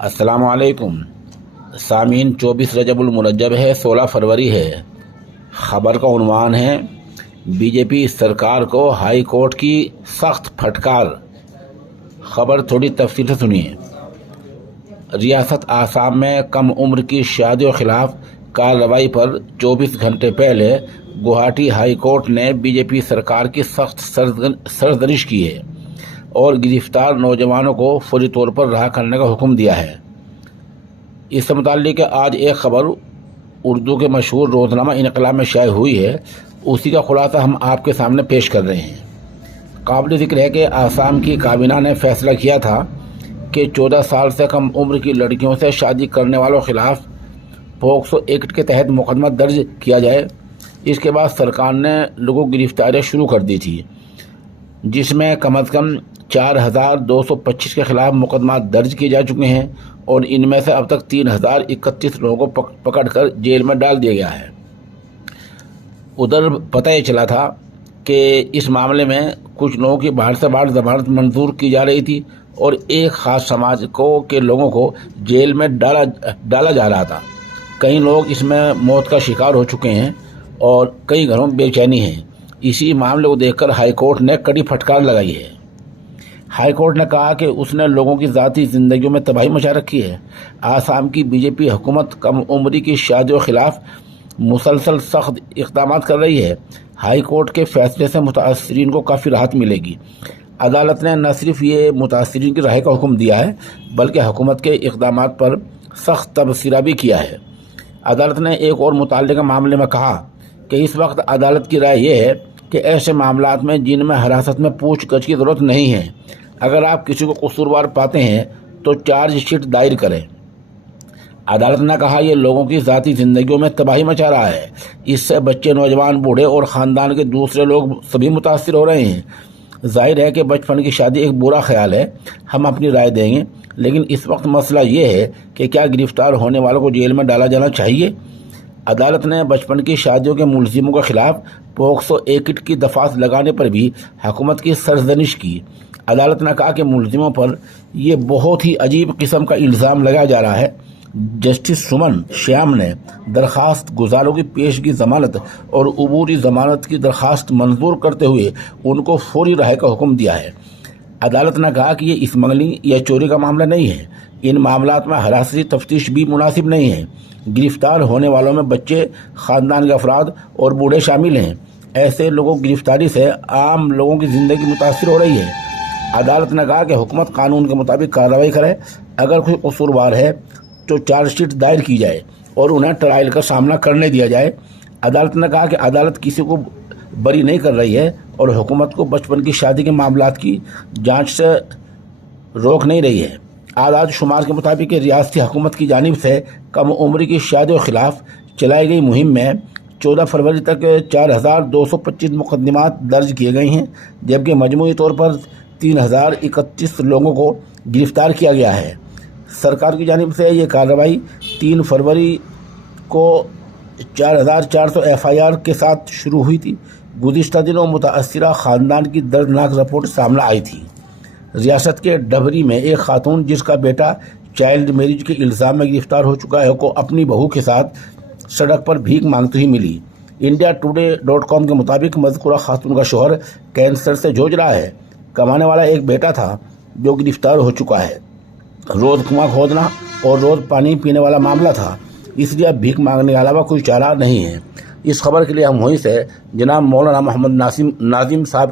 السلام علیکم سامعین، 24 رجب المرجب ہے، 16 فروری ہے۔ خبر کا عنوان ہے بی جے پی سرکار کو ہائی کورٹ کی سخت پھٹکار۔ خبر تھوڑی تفصیل سے سنیے۔ ریاست آسام میں کم عمر کی شادیوں خلاف کارروائی پر 24 گھنٹے پہلے گوہاٹی ہائی کورٹ نے بی جے پی سرکار کی سخت سرزنش کی ہے اور گرفتار نوجوانوں کو فوری طور پر رہا کرنے کا حکم دیا ہے۔ اس سے متعلق آج ایک خبر اردو کے مشہور روزنامہ انقلاب میں شائع ہوئی ہے، اسی کا خلاصہ ہم آپ کے سامنے پیش کر رہے ہیں۔ قابل ذکر ہے کہ آسام کی کابینہ نے فیصلہ کیا تھا کہ 14 سال سے کم عمر کی لڑکیوں سے شادی کرنے والوں خلاف پوکسو ایکٹ کے تحت مقدمہ درج کیا جائے۔ اس کے بعد سرکار نے لوگوں کی گرفتاریاں شروع کر دی تھی، جس میں کم از کم 4225 کے خلاف مقدمات درج کیے جا چکے ہیں اور ان میں سے اب تک 3031 لوگوں کو پکڑ کر جیل میں ڈال دیا گیا ہے۔ ادھر پتہ یہ چلا تھا کہ اس معاملے میں کچھ لوگوں کی باہر سے باہر ضمانت منظور کی جا رہی تھی اور ایک خاص سماج کے لوگوں کو جیل میں ڈالا جا رہا تھا۔ کئی لوگ اس میں موت کا شکار ہو چکے ہیں اور کئی گھروں میں بے چینی ہے۔ اسی معاملے کو دیکھ کر ہائی کورٹ نے کڑی پھٹکار لگائی ہے۔ ہائی کورٹ نے کہا کہ اس نے لوگوں کی ذاتی زندگیوں میں تباہی مچا رکھی ہے۔ آسام کی بی جے پی حکومت کم عمری کی شادیوں کے خلاف مسلسل سخت اقدامات کر رہی ہے۔ ہائی کورٹ کے فیصلے سے متاثرین کو کافی راحت ملے گی۔ عدالت نے نہ صرف یہ متاثرین کی رہائی کا حکم دیا ہے بلکہ حکومت کے اقدامات پر سخت تبصرہ بھی کیا ہے۔ عدالت نے ایک اور متعلقہ معاملے میں کہا کہ اس وقت عدالت کی رائے یہ ہے کہ ایسے معاملات میں جن میں حراست میں پوچھ گچھ کی ضرورت نہیں ہے، اگر آپ کسی کو قصوروار پاتے ہیں تو چارج شیٹ دائر کریں۔ عدالت نے کہا یہ لوگوں کی ذاتی زندگیوں میں تباہی مچا رہا ہے۔ اس سے بچے، نوجوان، بوڑھے اور خاندان کے دوسرے لوگ سبھی متاثر ہو رہے ہیں۔ ظاہر ہے کہ بچپن کی شادی ایک برا خیال ہے، ہم اپنی رائے دیں گے، لیکن اس وقت مسئلہ یہ ہے کہ کیا گرفتار ہونے والوں کو جیل میں ڈالا جانا چاہیے؟ عدالت نے بچپن کی شادیوں کے ملزموں کے خلاف پوکسو ایکٹ کی دفعات لگانے پر بھی حکومت کی سرزنش کی۔ عدالت نے کہا کہ ملزموں پر یہ بہت ہی عجیب قسم کا الزام لگایا جا رہا ہے۔ جسٹس سمن شیام نے درخواست گزاروں کی پیشگی ضمانت اور عبوری ضمانت کی درخواست منظور کرتے ہوئے ان کو فوری رہائی کا حکم دیا ہے۔ عدالت نے کہا کہ یہ اسمگلنگ یا چوری کا معاملہ نہیں ہے، ان معاملات میں حراستی تفتیش بھی مناسب نہیں ہے۔ گرفتار ہونے والوں میں بچے، خاندان کے افراد اور بوڑھے شامل ہیں۔ ایسے لوگوں کی گرفتاری سے عام لوگوں کی زندگی متاثر ہو رہی ہے۔ عدالت نے کہا کہ حکومت قانون کے مطابق کارروائی کرے، اگر کوئی قصوروار ہے تو چارج شیٹ دائر کی جائے اور انہیں ٹرائل کا سامنا کرنے دیا جائے۔ عدالت نے کہا کہ عدالت کسی کو بری نہیں کر رہی ہے اور حکومت کو بچپن کی شادی کے معاملات کی جانچ سے روک نہیں رہی ہے۔ اعداد شمار کے مطابق ریاستی حکومت کی جانب سے کم عمری کی شادیوں کے خلاف چلائی گئی مہم میں 14 فروری تک 4225 مقدمات درج کیے گئے ہیں، جبکہ مجموعی طور پر 3031 لوگوں کو گرفتار کیا گیا ہے۔ سرکار کی جانب سے یہ کارروائی 3 فروری کو 4400 FIR کے ساتھ شروع ہوئی تھی۔ گزشتہ دنوں متاثرہ خاندان کی دردناک رپورٹ سامنے آئی تھی۔ ریاست کے ڈبری میں ایک خاتون جس کا بیٹا چائلڈ میرج کے الزام میں گرفتار ہو چکا ہے کو اپنی بہو کے ساتھ سڑک پر بھیک مانگتی ہوئی ملی۔ IndiaToday.com کے مطابق مذکورہ خاتون کا شوہر کینسر سے جوجھ رہا ہے۔ کمانے والا ایک بیٹا تھا جو گرفتار ہو چکا ہے۔ روز کنواں کھودنا اور روز پانی پینے والا معاملہ تھا، اس لیے اب بھیک مانگنے کے علاوہ کوئی چارہ نہیں ہے۔ اس خبر کے لیے ہم وہیں سے جناب مولانا محمد ناظم صاحب